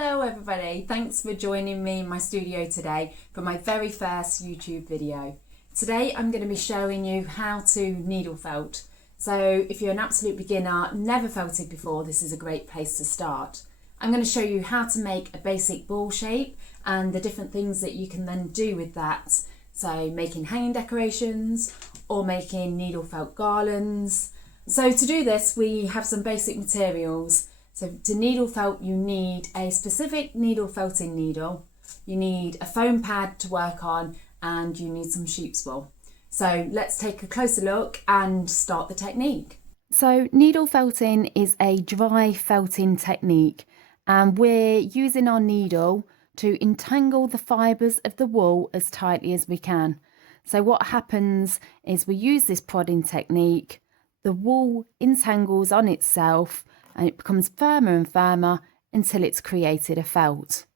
Hello everybody, thanks for joining me in my studio today for my very first YouTube video. Today I'm going to be showing you how to needle felt. So if you're an absolute beginner, never felted before, this is a great place to start. I'm going to show you how to make a basic ball shape and the different things that you can then do with that. So making hanging decorations or making needle felt garlands. So to do this we have some basic materials. So to needle felt you need a specific needle felting needle, you need a foam pad to work on, and you need some sheep's wool. So let's take a closer look and start the technique. So needle felting is a dry felting technique, and we're using our needle to entangle the fibres of the wool as tightly as we can. So what happens is we use this prodding technique, the wool entangles on itself and it becomes firmer and firmer until it's created a felt.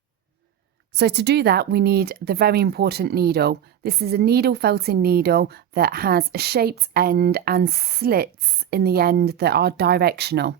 So to do that we need the very important needle. This is a needle felting needle that has a shaped end and slits in the end that are directional.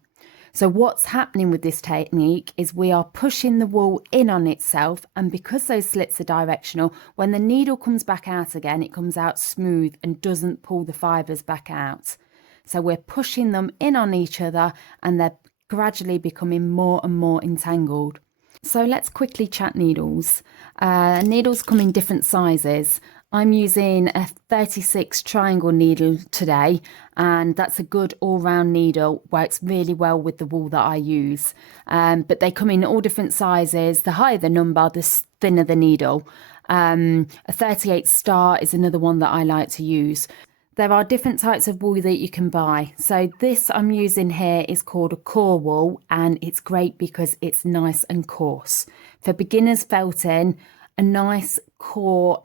So what's happening with this technique is we are pushing the wool in on itself, and because those slits are directional, when the needle comes back out again it comes out smooth and doesn't pull the fibres back out. So we're pushing them in on each other and they're gradually becoming more and more entangled. So let's quickly chat needles. Needles come in different sizes. I'm using a 36 triangle needle today, and that's a good all-round needle, works really well with the wool that I use. But they come in all different sizes. The higher the number, the thinner the needle. A 38 star is another one that I like to use. There are different types of wool that you can buy. So this I'm using here is called a core wool, and it's great because it's nice and coarse. For beginners felting, a nice coarse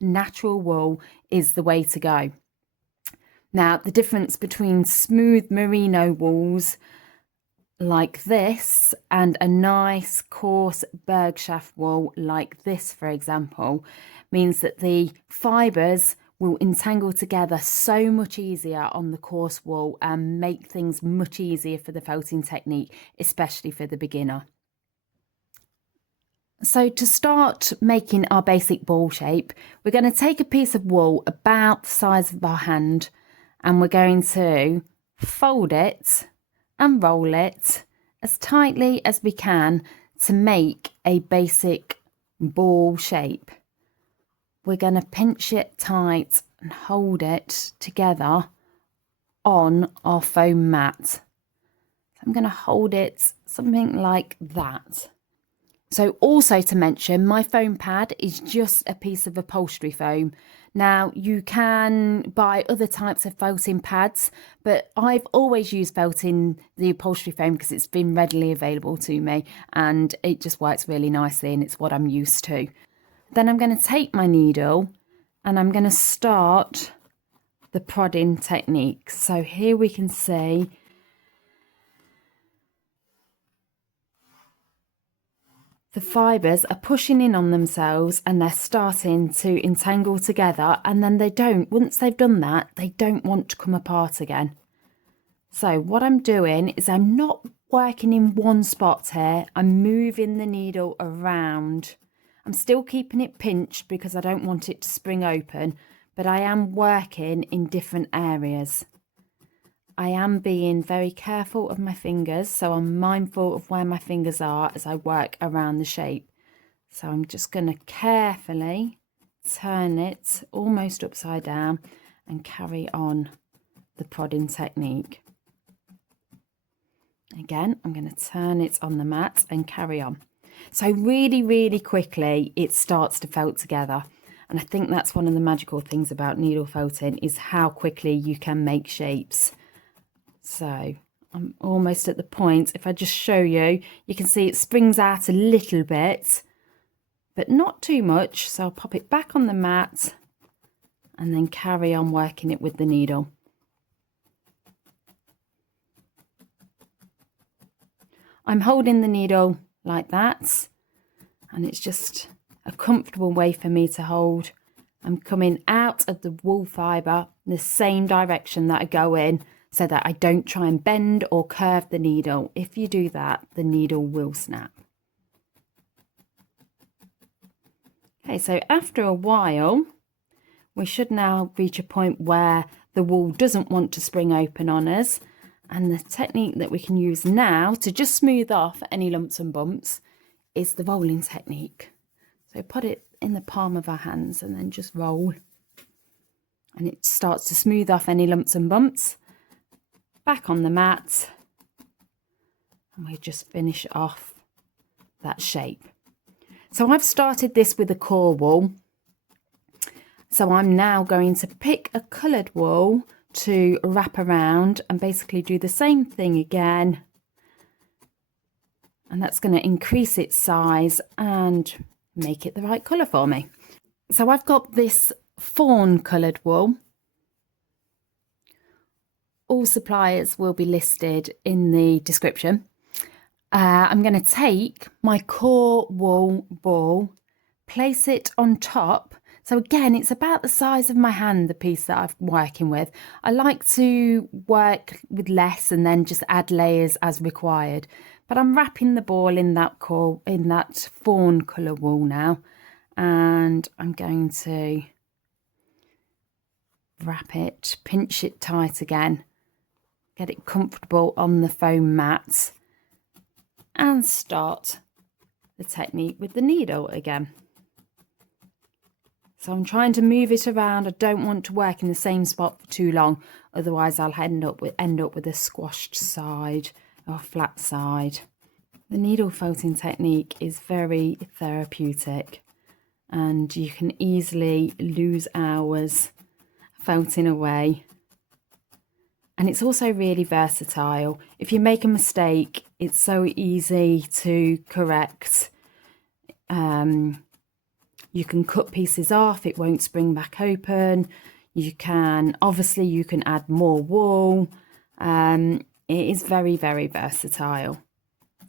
natural wool is the way to go. Now the difference between smooth merino wools like this and a nice coarse Bergschaf wool like this, for example, means that the fibres will entangle together so much easier on the coarse wool and make things much easier for the felting technique, especially for the beginner. So to start making our basic ball shape, we're going to take a piece of wool about the size of our hand, and we're going to fold it and roll it as tightly as we can to make a basic ball shape. We're going to pinch it tight and hold it together on our foam mat. So I'm going to hold it something like that. So also to mention, my foam pad is just a piece of upholstery foam. Now you can buy other types of felting pads, but I've always used felting the upholstery foam because it's been readily available to me and it just works really nicely and it's what I'm used to. Then I'm going to take my needle and I'm going to start the prodding technique. So here we can see the fibres are pushing in on themselves and they're starting to entangle together, and then once they've done that, they don't want to come apart again. So what I'm doing is I'm not working in one spot here, I'm moving the needle around. I'm still keeping it pinched because I don't want it to spring open, but I am working in different areas. I am being very careful of my fingers, so I'm mindful of where my fingers are as I work around the shape. So I'm just going to carefully turn it almost upside down and carry on the prodding technique. Again, I'm going to turn it on the mat and carry on. So really quickly it starts to felt together, and I think that's one of the magical things about needle felting is how quickly you can make shapes. So I'm almost at the point. If I just show you, you can see it springs out a little bit but not too much, so I'll pop it back on the mat and then carry on working it with the needle. I'm holding the needle like that, and it's just a comfortable way for me to hold. I'm coming out of the wool fibre the same direction that I go in, so that I don't try and bend or curve the needle. If you do that, the needle will snap. Okay, so after a while, we should now reach a point where the wool doesn't want to spring open on us. And the technique that we can use now to just smooth off any lumps and bumps is the rolling technique. So put it in the palm of our hands and then just roll. And it starts to smooth off any lumps and bumps. Back on the mat. And we just finish off that shape. So I've started this with a core wool. So I'm now going to pick a coloured wool to wrap around and basically do the same thing again. And that's going to increase its size and make it the right colour for me. So I've got this fawn coloured wool. All suppliers will be listed in the description. I'm going to take my core wool ball, place it on top. So again, it's about the size of my hand, the piece that I'm working with. I like to work with less and then just add layers as required. But I'm wrapping the ball in that fawn colour wool now. And I'm going to wrap it, pinch it tight again, get it comfortable on the foam mat, and start the technique with the needle again. So I'm trying to move it around. I don't want to work in the same spot for too long, otherwise I'll end up with a squashed side or flat side. The needle felting technique is very therapeutic, and you can easily lose hours felting away. And it's also really versatile. If you make a mistake, it's so easy to correct. You can cut pieces off, it won't spring back open. You can add more wool. It is very, very versatile.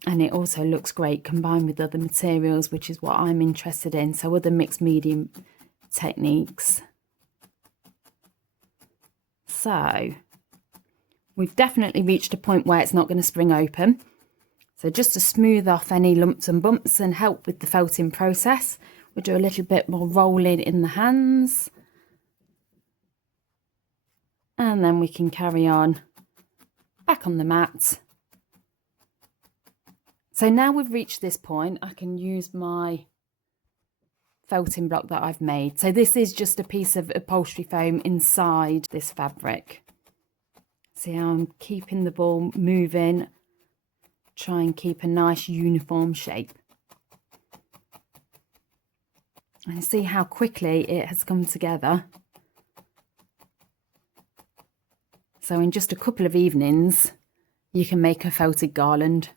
And it also looks great combined with other materials, which is what I'm interested in. So other mixed medium techniques. So we've definitely reached a point where it's not going to spring open. So just to smooth off any lumps and bumps and help with the felting process, we'll do a little bit more rolling in the hands. And then we can carry on back on the mat. So now we've reached this point, I can use my felting block that I've made. So this is just a piece of upholstery foam inside this fabric. See how I'm keeping the ball moving, try and keep a nice uniform shape. And see how quickly it has come together. So in just a couple of evenings, you can make a felted garland.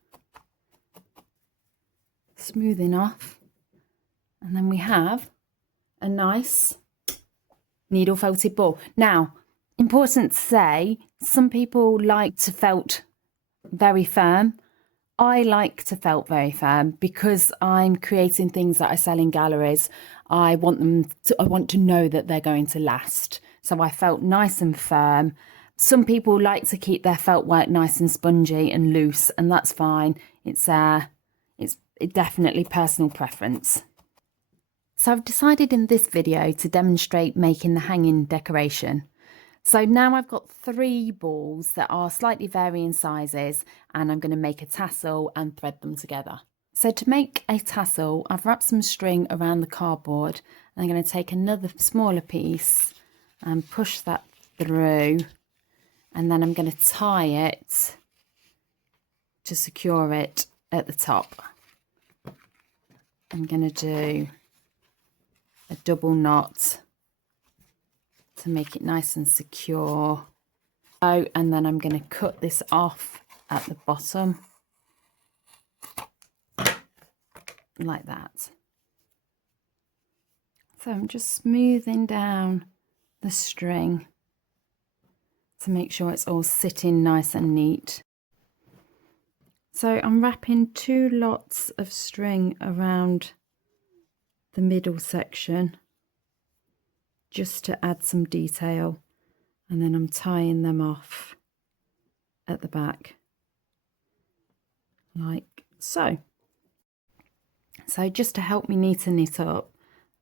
Smoothing off. And then we have a nice needle felted ball. Now, important to say, some people like to felt very firm. I like to felt very firm because I'm creating things that I sell in galleries. I want to know that they're going to last. So I felt nice and firm. Some people like to keep their felt work nice and spongy and loose, and that's fine. It's definitely personal preference. So I've decided in this video to demonstrate making the hanging decoration. So now I've got 3 balls that are slightly varying sizes, and I'm going to make a tassel and thread them together. So to make a tassel, I've wrapped some string around the cardboard, and I'm going to take another smaller piece and push that through, and then I'm going to tie it to secure it at the top. I'm going to do a double knot to make it nice and secure. Oh, and then I'm going to cut this off at the bottom like that. So I'm just smoothing down the string to make sure it's all sitting nice and neat. So I'm wrapping 2 lots of string around the middle section just to add some detail, and then I'm tying them off at the back, like so. So just to help me neaten it up,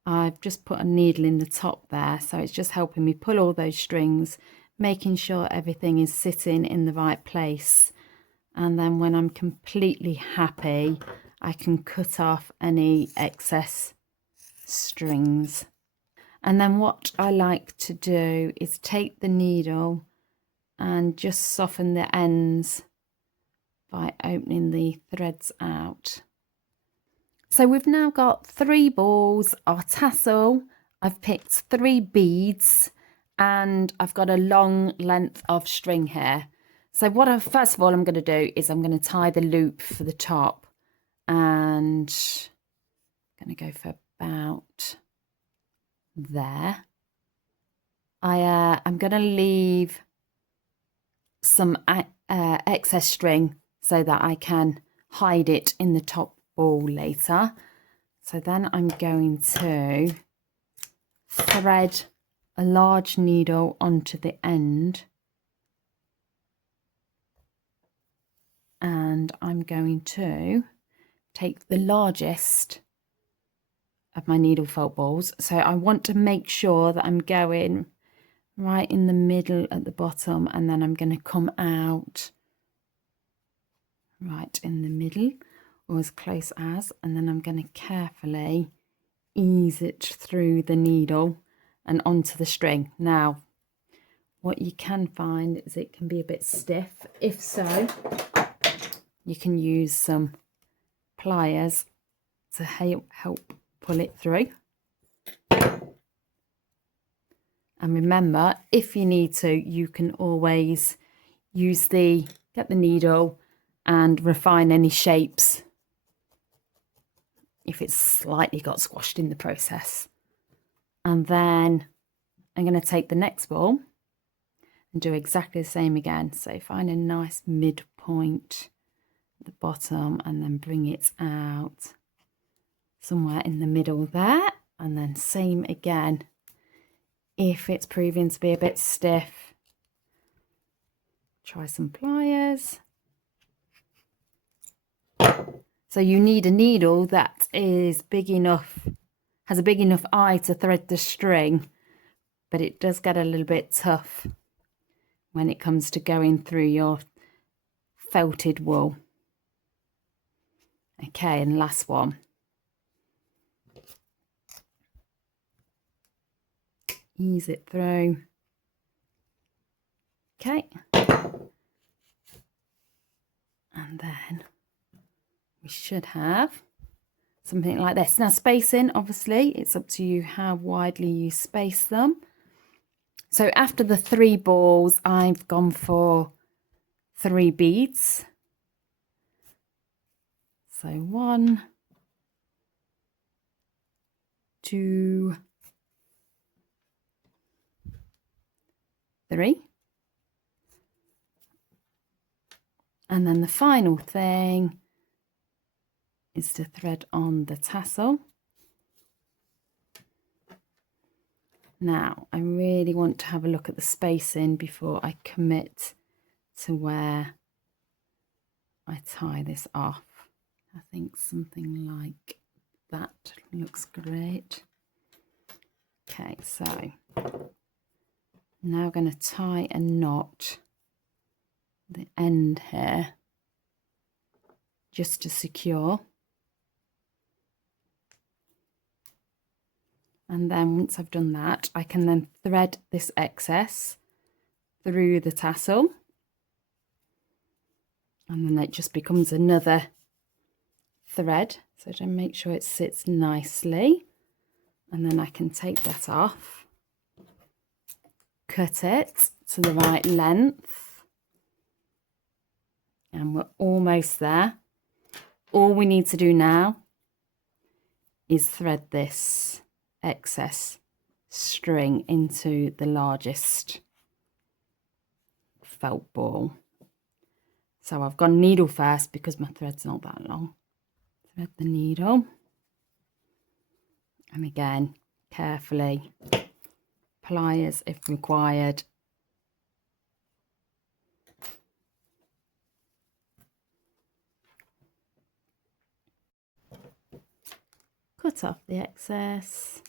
I've just put a needle in the top there, so it's just helping me pull all those strings, making sure everything is sitting in the right place. And then when I'm completely happy, I can cut off any excess strings. And then what I like to do is take the needle and just soften the ends by opening the threads out. So we've now got 3 balls, our tassel, I've picked 3 beads, and I've got a long length of string here. So what first of all I'm going to do is I'm going to tie the loop for the top, and I'm going to go for about there. I'm going to leave some excess string so that I can hide it in the top ball later. So then I'm going to thread a large needle onto the end, and I'm going to take the largest of my needle felt balls. So I want to make sure that I'm going right in the middle at the bottom, and then I'm going to come out right in the middle, or as close as, and then I'm going to carefully ease it through the needle and onto the string. Now, what you can find is it can be a bit stiff. If so, you can use some pliers to help pull it through. And remember, if you need to, you can always get the needle and refine any shapes if it's slightly got squashed in the process. And then I'm going to take the next ball and do exactly the same again. So find a nice midpoint at the bottom and then bring it out somewhere in the middle there. And then same again. If it's proving to be a bit stiff, try some pliers. So you need a needle that is big enough, has a big enough eye to thread the string, but it does get a little bit tough when it comes to going through your felted wool. Okay, and last one. Ease it through. Okay. And then we should have something like this. Now spacing, obviously, it's up to you how widely you space them. So after the 3 balls, I've gone for 3 beads. So 1, 2, 3. And then the final thing is to thread on the tassel. Now, I really want to have a look at the spacing before I commit to where I tie this off. I think something like that looks great. Okay, so now I'm going to tie a knot at the end here just to secure. And then once I've done that, I can then thread this excess through the tassel. And then it just becomes another thread. So to make sure it sits nicely. And then I can take that off, cut it to the right length. And we're almost there. All we need to do now is thread this excess string into the largest felt ball. So I've gone needle first because my thread's not that long. Thread the needle, and again carefully, pliers if required. cut off the excess.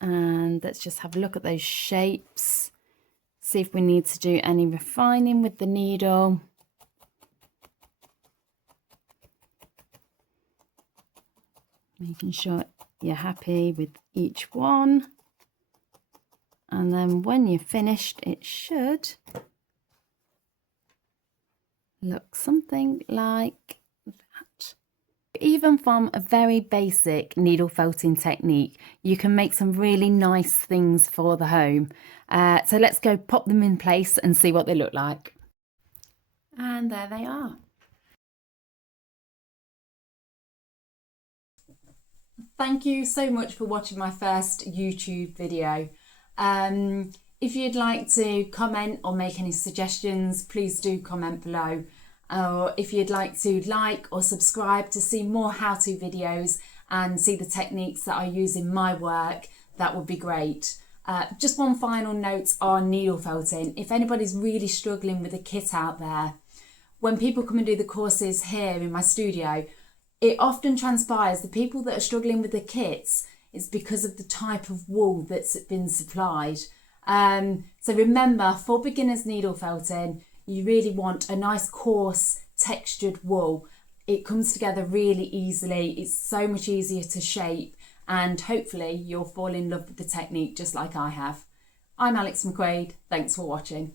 And let's just have a look at those shapes. See if we need to do any refining with the needle. Making sure you're happy with each one. And then when you're finished, it should look something like that. Even from a very basic needle felting technique, you can make some really nice things for the home. So let's go pop them in place and see what they look like. And there they are. Thank you so much for watching my first YouTube video. If you'd like to comment or make any suggestions, please do comment below. Or if you'd like to like or subscribe to see more how-to videos and see the techniques that I use in my work, that would be great. Just one final note on needle felting. If anybody's really struggling with a kit out there, when people come and do the courses here in my studio, it often transpires the people that are struggling with the kits is because of the type of wool that's been supplied. So remember, for beginners needle felting, you really want a nice coarse textured wool. It comes together really easily. It's so much easier to shape, and hopefully you'll fall in love with the technique just like I have. I'm Alex McQuade. Thanks for watching.